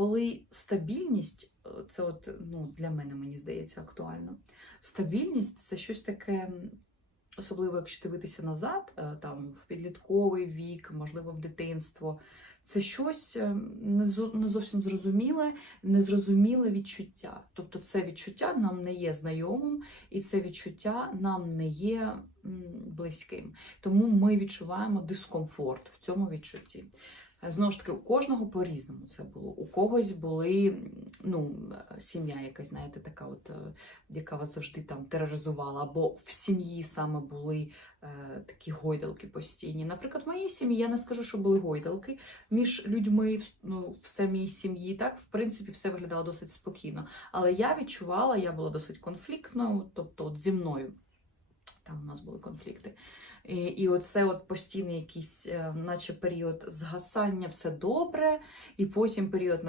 коли стабільність, е, це от ну, для мене мені здається актуально. Стабільність це щось таке, особливо якщо дивитися назад, е, там в підлітковий вік, можливо, в дитинство. Це щось е, не зовсім зрозуміле, незрозуміле відчуття. Тобто, це відчуття нам не є знайомим, і це відчуття нам не є близьким. Тому ми відчуваємо дискомфорт в цьому відчутті. Знову ж таки, у кожного по-різному це було. У когось були ну, сім'я якась, знаєте, така, от, е, яка вас завжди там тероризувала, або в сім'ї саме були е, такі гойдалки постійні. Наприклад, в моїй сім'ї я не скажу, що були гойдалки між людьми в, ну, в самій сім'ї. Так, в принципі, все виглядало досить спокійно. Але я відчувала, я була досить конфліктною, тобто от зі мною. Там у нас були конфлікти. І, і оце от постійний якийсь, е, наче період згасання, все добре, і потім період на